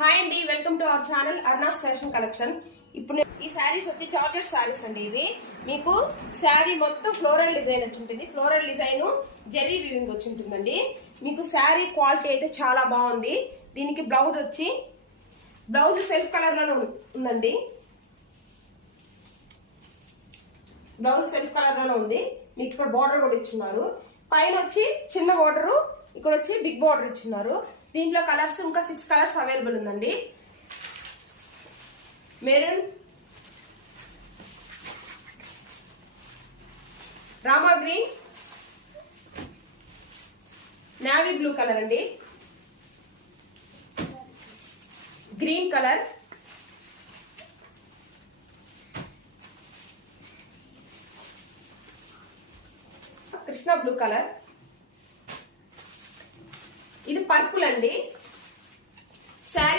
Hi అండి, welcome to our channel Aruna's fashion collection. ఇప్పుడు ఈ శారీస్ వచ్చి జార్జెట్ శారీస్ అండి. ఇవి మీకు శారీ మొత్తం ఫ్లోరల్ డిజైన్ వచ్చి ఉంటుంది. ఫ్లోరల్ డిజైన్ జెర్రీ వీవింగ్ వచ్చి ఉంటుందండి. మీకు శారీ క్వాలిటీ అయితే చాలా బాగుంది. దీనికి బ్లౌజ్ వచ్చి బ్లౌజ్ సెల్ఫ్ కలర్ లోనే ఉందండి. బ్లౌజ్ సెల్ఫ్ కలర్ లోనే ఉంది. మీకు ఇక్కడ బార్డర్ కూడా ఇచ్చున్నారు. పైన వచ్చి చిన్న బార్డర్, ఇక్కడ వచ్చి బిగ్ బార్డర్ ఇచ్చున్నారు. దీంట్లో కలర్స్ ఇంకా 6 కలర్స్ అవైలబుల్ ఉందండి. Maroon, Rama green, navy blue colour అండి, green colour, Krishna blue colour, ఇది పర్పుల్ అండి. శారీ